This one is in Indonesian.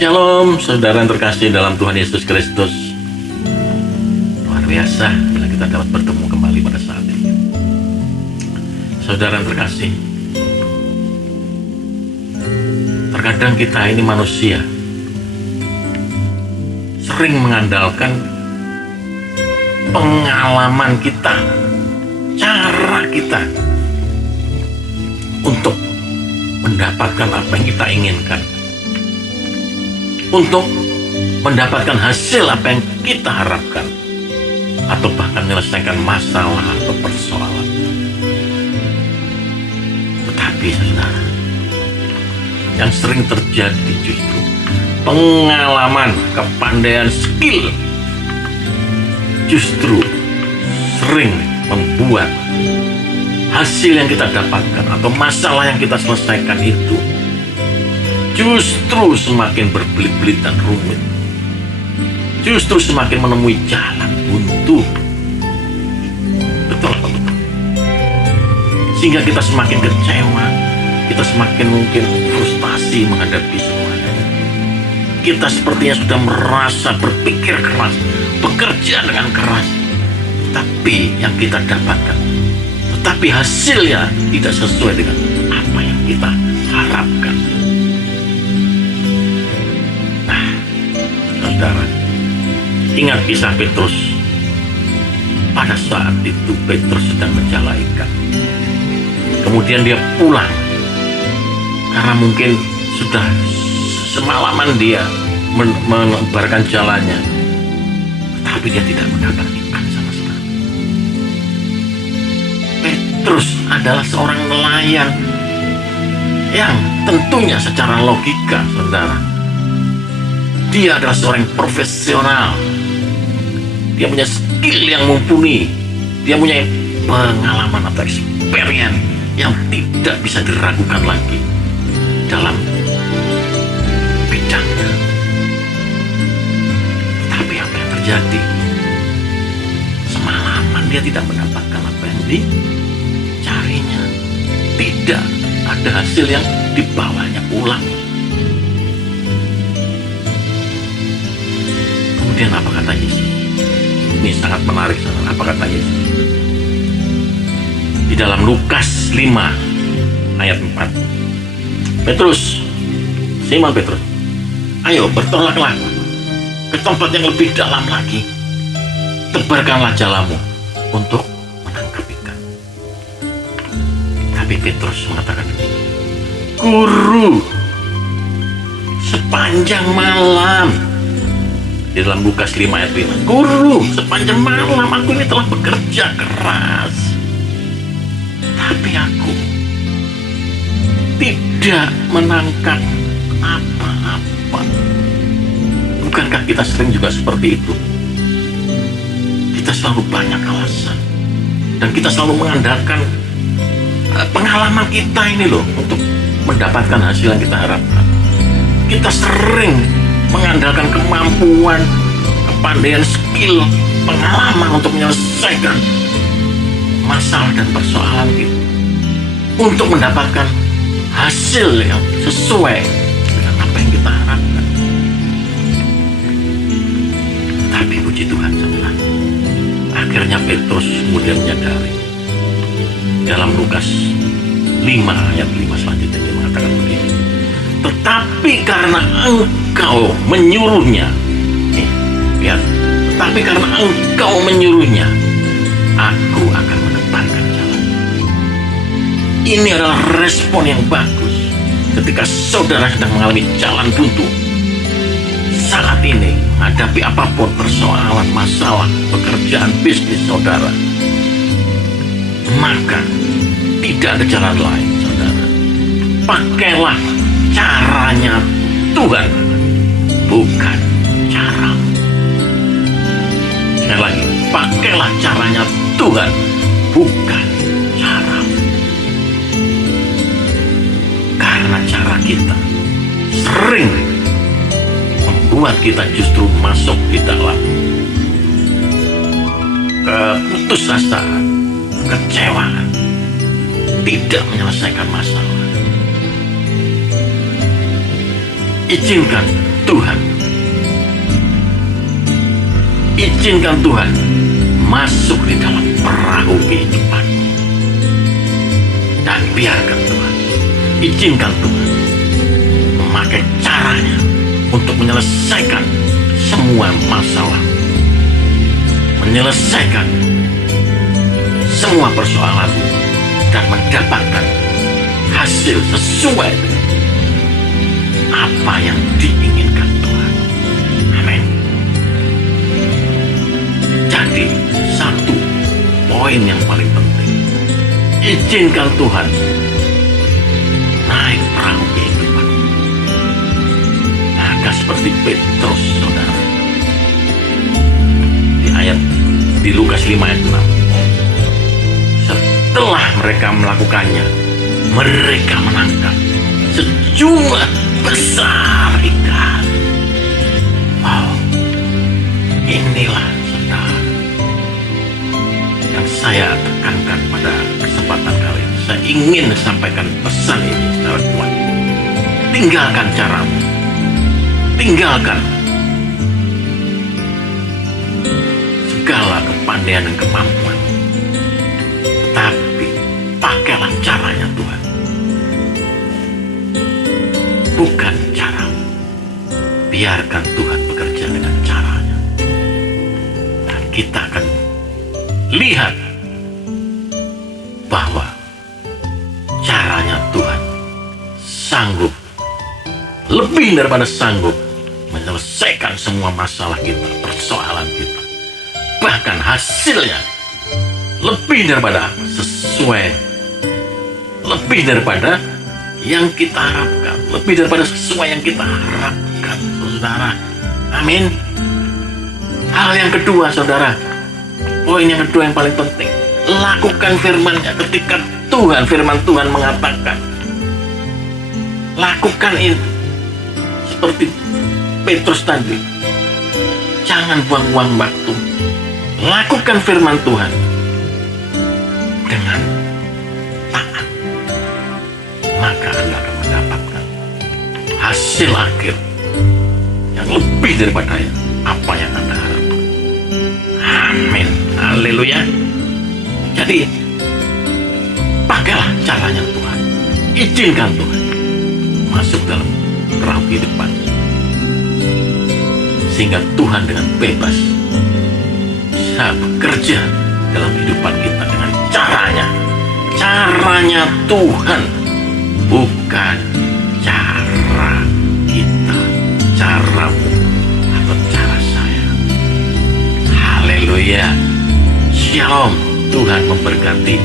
Shalom, saudara yang terkasih dalam Tuhan Yesus Kristus. Luar biasa bila kita dapat bertemu kembali pada saat ini. Saudara yang terkasih, terkadang kita ini manusia sering mengandalkan pengalaman kita, cara kita untuk mendapatkan apa yang kita inginkan, untuk mendapatkan hasil apa yang kita harapkan, atau bahkan menyelesaikan masalah atau persoalan. Tetapi saudara, yang sering terjadi justru pengalaman, kepandaian, skill justru sering membuat hasil yang kita dapatkan atau masalah yang kita selesaikan itu justru semakin berbelit-belit dan rumit, justru semakin menemui jalan buntu. Betul apa betul? Sehingga kita semakin kecewa, kita semakin mungkin frustasi menghadapi semuanya. Kita sepertinya sudah merasa berpikir keras, bekerja dengan keras, tapi yang kita dapatkan, tetapi hasilnya tidak sesuai dengan apa yang kita harapkan. Saudara, ingat kisah Petrus. Pada saat itu Petrus sedang menjala ikan. Kemudian dia pulang karena mungkin sudah semalaman dia menebarkan jalannya, tapi dia tidak mendapat ikan sama sekali. Petrus adalah seorang nelayan yang tentunya secara logika, saudara, dia adalah seorang yang profesional. Dia punya skill yang mumpuni. Dia punya pengalaman atau experience yang tidak bisa diragukan lagi dalam bidangnya. Tapi apa yang terjadi? Semalaman dia tidak mendapatkan apa yang dicarinya. Tidak ada hasil yang dibawanya pulang. Kemudian apa kata Yesus? Ini sangat menarik, saudara. Apa kata Yesus? Di dalam Lukas 5 ayat 4. Petrus, Simon Petrus, ayo bertolaklah ke tempat yang lebih dalam lagi. Tebarkanlah jalamu untuk menangkap ikan. Tapi Petrus mengatakan, Guru, sepanjang malam. Di dalam Lukas 5 ayat 5, Guru, sepanjang malam aku ini telah bekerja keras, tapi aku tidak menangkap apa-apa. Bukankah kita sering juga seperti itu? Kita selalu banyak alasan, dan kita selalu mengandalkan pengalaman kita ini loh untuk mendapatkan hasil yang kita harapkan. Kita sering mengandalkan kemampuan, kepandaian, skill, pengalaman untuk menyelesaikan masalah dan persoalan kita, untuk mendapatkan hasil yang sesuai dengan apa yang kita harapkan. Tapi puji Tuhan, saudara, akhirnya Petrus kemudian menyadari. Dalam Lukas 5 ayat 5 selanjutnya dia mengatakan begini, tetapi karena engkau menyuruhnya, lihat, tetapi karena engkau menyuruhnya, aku akan menebarkan jalan. Ini adalah respon yang bagus ketika saudara sedang mengalami jalan buntu. Saat ini, hadapi apapun persoalan, masalah, pekerjaan, bisnis saudara, maka tidak ada jalan lain, saudara. Pakailah caranya Tuhan, bukan caramu. Sekali lagi, pakailah caranya Tuhan, bukan caramu. Karena cara kita sering membuat kita justru masuk di dalam keputusasaan, kekecewaan, tidak menyelesaikan masalah. Izinkan Tuhan. Izinkan Tuhan masuk di dalam perahu kehidupan. Dan biarkan Tuhan, izinkan Tuhan memakai caranya untuk menyelesaikan semua masalah, menyelesaikan semua persoalan, dan mendapatkan hasil sesuai dengan apa yang diinginkan Tuhan. Amin. Jadi satu poin yang paling penting, izinkan Tuhan naik perahu kehidupan. Maka seperti Petrus, saudara, di Lukas 5 ayat 6, setelah mereka melakukannya, mereka menangkap sejumlah besar ikan. Wow, inilah saudara yang saya tekankan pada kesempatan kali ini. Saya ingin sampaikan pesan ini secara kuat. Tinggalkan caramu, tinggalkan segala kepandaian dan kemampuan, tetapi pakailah caranya Tuhan, bukan caramu. Biarkan Tuhan bekerja dengan caranya, dan kita akan lihat bahwa caranya Tuhan sanggup, lebih daripada sanggup, menyelesaikan semua masalah kita, persoalan kita. Bahkan hasilnya lebih daripada sesuai, lebih daripada yang kita harapkan, lebih daripada sesuai yang kita harapkan, saudara. Amin. Hal yang kedua, saudara, poin yang kedua yang paling penting, lakukan firman-Nya. Ketika firman Tuhan mengatakan, lakukan ini. Seperti Petrus tadi, jangan buang-buang waktu. Lakukan firman Tuhan dengan taat, maka Anda akan mendapatkan hasil akhir yang lebih daripada apa yang Anda harapkan. Amin. Haleluya. Jadi, pakailah caranya Tuhan. Izinkan Tuhan masuk dalam perahu kehidupan, sehingga Tuhan dengan bebas bisa bekerja dalam kehidupan kita dengan caranya Tuhan, bukan cara kita, caramu atau cara saya. Haleluya. Shalom. Tuhan memberkati.